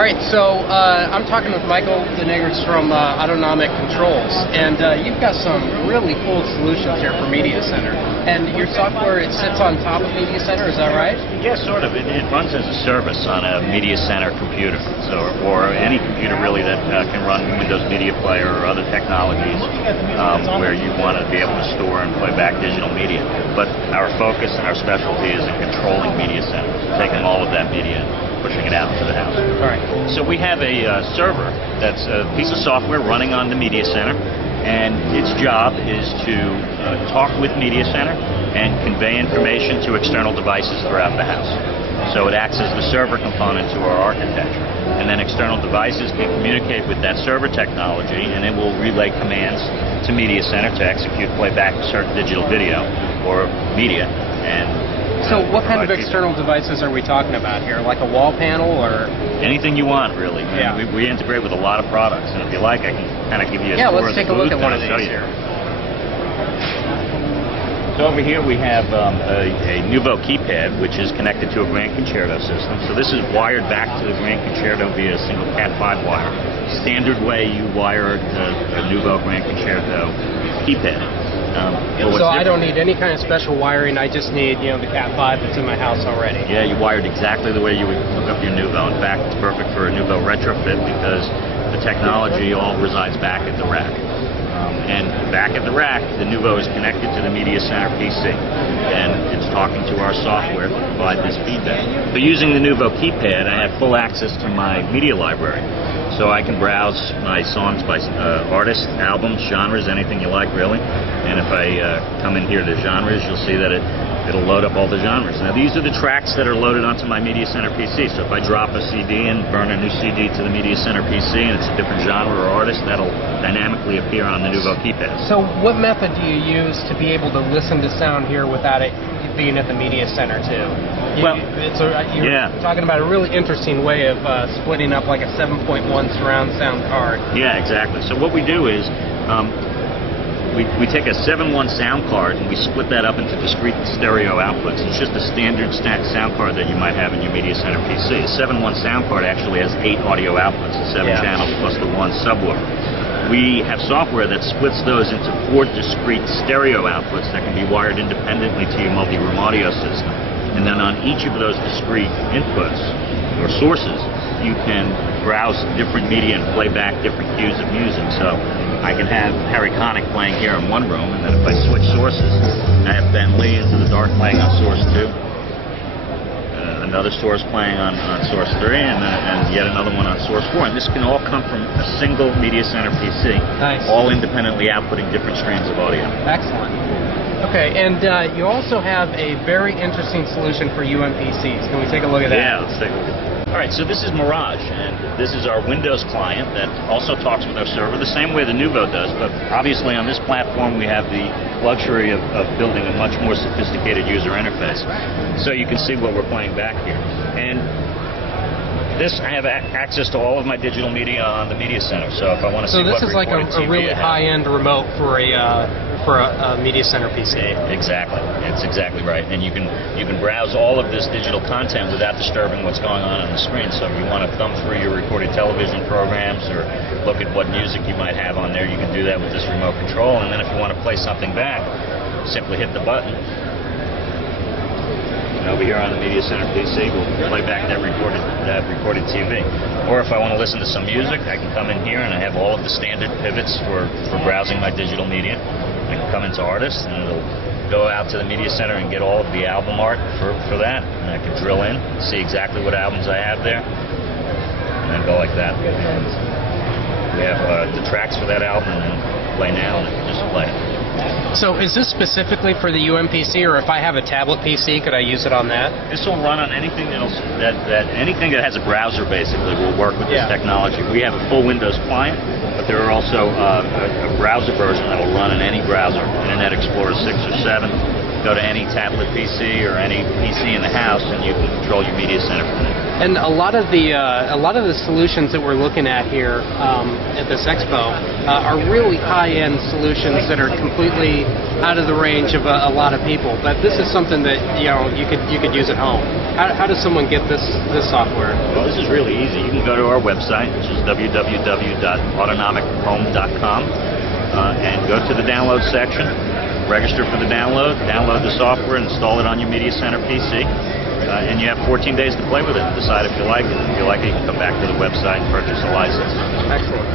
All right, so I'm talking with Michael Denegers from Autonomic Controls, and you've got some really cool solutions here for Media Center. And your software, it sits on top of Media Center, is that right? Yeah, sort of. It runs as a service on a Media Center computer, or any computer really that can run Windows Media Player or other technologies where you want to be able to store and play back digital media. But our focus and our specialty is in controlling Media Center, taking all of that media and pushing it out to the house. All right. So we have a server that's a piece of software running on the Media Center, and its job is to talk with Media Center and convey information to external devices throughout the house. So it acts as the server component to our architecture. And then external devices can communicate with that server technology, and it will relay commands to Media Center to execute playback of certain digital video or media. And so what kind of external devices are we talking about here? Like a wall panel or? Anything you want, really. Yeah. We integrate with a lot of products, and if you like, I can kind of give you a tour. Yeah, let's take a look at one of these here. So over here we have a Nuvo keypad, which is connected to a Grand Concerto system. So this is wired back to the Grand Concerto via a single Cat5 wire. Standard way you wire a Nuvo Grand Concerto keypad. So I don't need any kind of special wiring. I just need, the Cat5 that's in my house already. Yeah, you wired exactly the way you would hook up your Nuvo. In fact, it's perfect for a Nuvo retrofit because the technology all resides back at the rack. And back at the rack, the Nuvo is connected to the Media Center PC, and it's talking to our software to provide this feedback. But using the Nuvo keypad, I have full access to my media library. So I can browse my songs by artists, albums, genres, anything you like, really. And if I come in here to genres, you'll see that it'll load up all the genres. Now, these are the tracks that are loaded onto my Media Center PC. So if I drop a CD and burn a new CD to the Media Center PC and it's a different genre or artist, that'll dynamically appear on the Nuvo keypad. So what method do you use to be able to listen to sound here without it being at the Media Center too? You're talking about a really interesting way of splitting up like a 7.1 surround sound card. Yeah, exactly. So what we do is we take a 7.1 sound card and we split that up into discrete stereo outputs. It's just a standard sound card that you might have in your Media Center PC. A 7.1 sound card actually has 8 audio outputs, 7 channels plus the 1 subwoofer. We have software that splits those into 4 discrete stereo outputs that can be wired independently to your multi-room audio system. And then on each of those discrete inputs or sources, you can browse different media and play back different cues of music. So I can have Harry Connick playing here in one room, and then if I switch sources, I have Ben Lee Into the Dark playing on source 2. Another source playing on source 3, and yet another one on source 4. And this can all come from a single Media Center PC, nice. All independently outputting different streams of audio. Excellent. Okay, and you also have a very interesting solution for UMPCs. Can we take a look at that? Yeah, let's take a look. All right, so this is Mirage, and this is our Windows client that also talks with our server the same way the Nuvo does, but obviously on this platform we have the luxury of building a much more sophisticated user interface. So you can see what we're playing back here. And this, I have access to all of my digital media on the Media Center, so if I want to see what this is like a really high-end remote for a Media Center PC. Exactly. It's exactly right. And you can browse all of this digital content without disturbing what's going on the screen. So if you want to thumb through your recorded television programs or look at what music you might have on there, you can do that with this remote control. And then if you want to play something back, simply hit the button. And over here on the Media Center PC, we'll play back that recorded TV. Or if I want to listen to some music, I can come in here and I have all of the standard pivots for browsing my digital media. I can come into Artists and it'll go out to the Media Center and get all of the album art for that. And I can drill in, see exactly what albums I have there, and then go like that. And we have the tracks for that album, and then play now, and I can just play it. So is this specifically for the UMPC, or if I have a TabletPC, could I use it on that? This will run on anything else anything that has a browser basically will work with this technology. We have a full Windows client, but there are also a browser version that will run in any browser, Internet Explorer 6 or 7. go to any TabletPC or any PC in the house, and you can control your media center from there. And a lot of the solutions that we're looking at here at this expo are really high-end solutions that are completely out of the range of a lot of people. But this is something that you could use at home. How does someone get this software? Well, this is really easy. You can go to our website, which is www.autonomichome.com, and go to the download section. Register for the download the software, and install it on your Media Center PC. And you have 14 days to play with it. Decide if you like it. If you like it, you can come back to the website and purchase a license. Excellent.